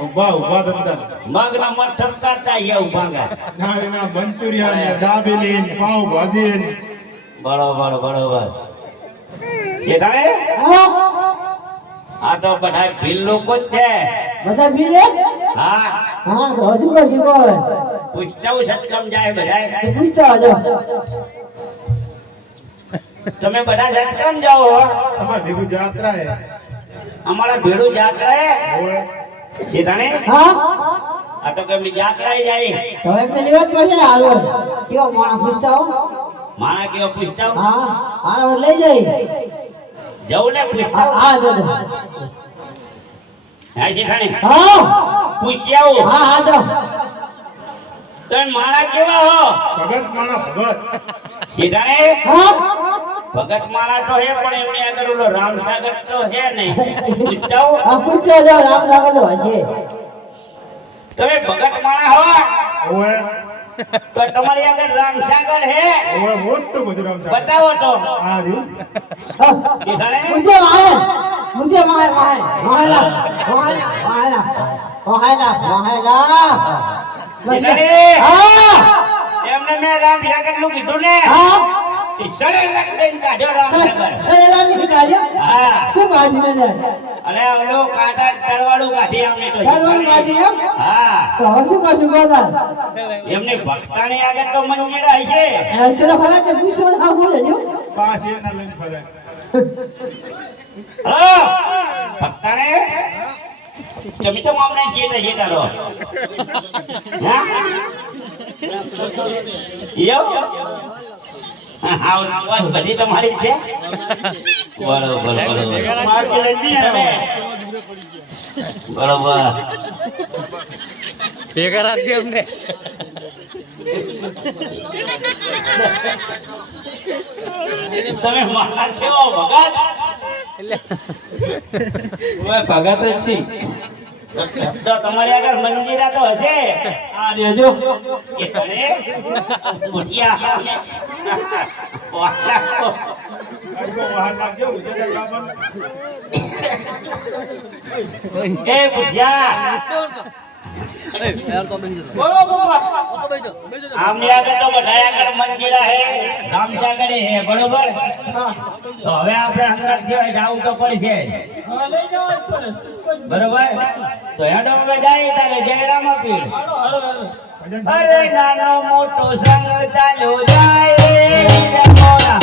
ઉભા ઉભા દમદાર મગના મત ઠપકારતા ગયા ઉભા ગા ના રે ના મંચુરિયન ને દાબેલી ને પાવ ભાજી ને બરોબર એ તાણે આ તો બધા ભીલ લોકો જ છે બધા ભીલ હા હા તો હજુ કરશું કો હવે પૂછતા સત્કમ જાય બધા પૂછતા જો તમે બધા સત્કમ જાઓ તમાર ભેગું જાત્રા હે અમારા ભેડું જાત્રા હે એ તાણે હા આ તો કેમ જાત્રા જાય તો એમ તો લેવા જ પડશે ને હાલો કેવો માણા પૂછતા હો માણા કેવો પૂછતા હા હાલો લઈ જઈ જવું ને પૂછતા હા જો હા જી તાણે હા પૂછી આવો હા જો તમે માણા કેવા હો ભગત માણા ભગત એ તાણે હા ભગત માણા તો હે પણ એમની આગળ ઓલો રામસાગર તો હે નહીં પૂછતા આ પૂછો જો રામ સાગર તો હશે તમે ભગત માણા હો ઓએ તો તમારી આગળ રામસાગર હે ઓએ મોટું બધું રામ સાહેબ બતાવો તો આ રહ્યું એ તાણે मुझे એમને મેં રામસાગર નું કીધું ને એ સડે લખ દઈને કાઢ્યો રામસાગર અને ઓલો કાંટા તળવાળું કાઢી અમને તો હા એમની ભક્તાની આગળ તો મંજીરા હશે પાસ એના લઈને ફરે હલો ભક્તાને તમે તો અમને જેતા રહો હા યો હા વાત બધી તમારી જ છે બરોબર માર કે લઈ નહીં આવ્યો બરોબર ભેગા રાખજે અમને તમે મારા જેવો ભગત ભગત જ છે તો તમારી આગળ મંજીરા તો હશે આ દેજો એ તમે ઉઠ્યા વાલા આજો બહાર લાગજો ઉજેદા બાબન એ બુઢિયા આમની આગળ તો બધા આગળ મંજીરા હે રામસાગર હે બરોબર તો હવે આપણે અંગત જેવા જાવું તો પડશે બરોબર તો હેડો હવે જાય તારે જય રામાપીર અરે નાનો મોટો સંગ ચાલ્યો જાય રે મોરા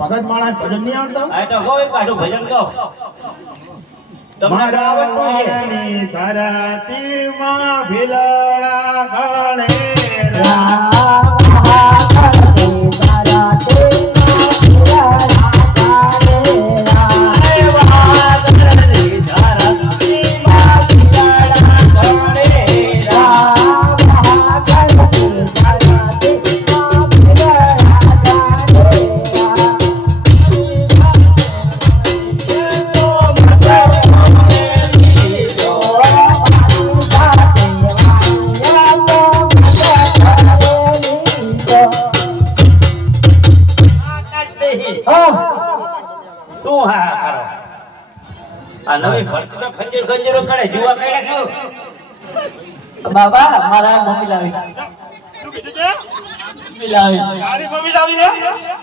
ભગત માણા ભજન નહીં આવડતો આ તો હોય કાઢું ભજન કહો તમને આવડતું છે મારાની ધરતીમાં ભીલડા ગણે તું હા કરો આ નવી ભરતી તો ખંજર ખંજરો કરે જુવા કઈડા કેવું બાબા મારા મમ્મી લાવી શું કીધું તે મમ્મી લાવી તારી મમ્મી લાવી ને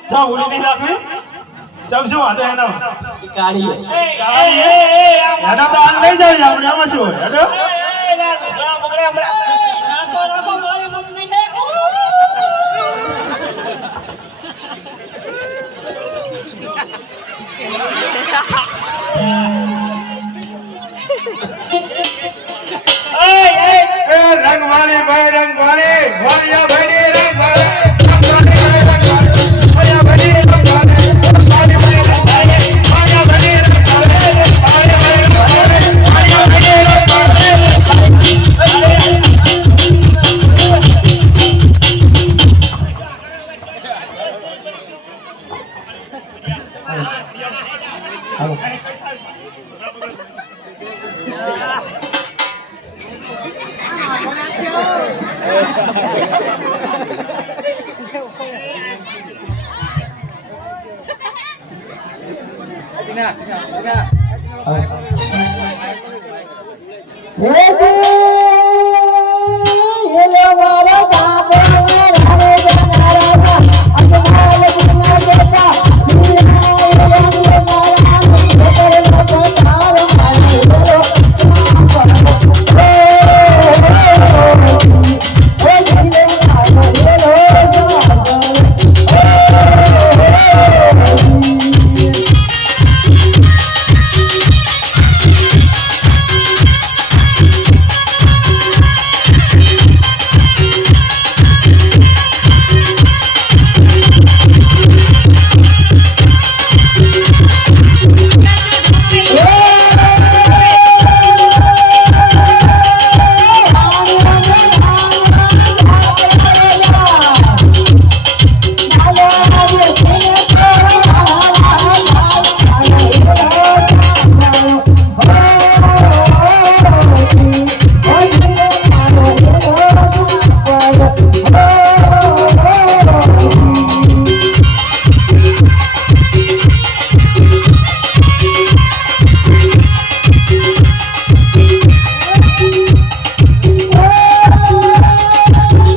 જા ભૂલી નહીં નાખવી ચમ શું વાતો એનો કાઢી એનો તો હાલ લઈ જાય આપણે આમાં શું હોય હેડો એ રંગવાળી ભાઈ રંગવાળી વાળિયા ભાઈ રંગવાળી હે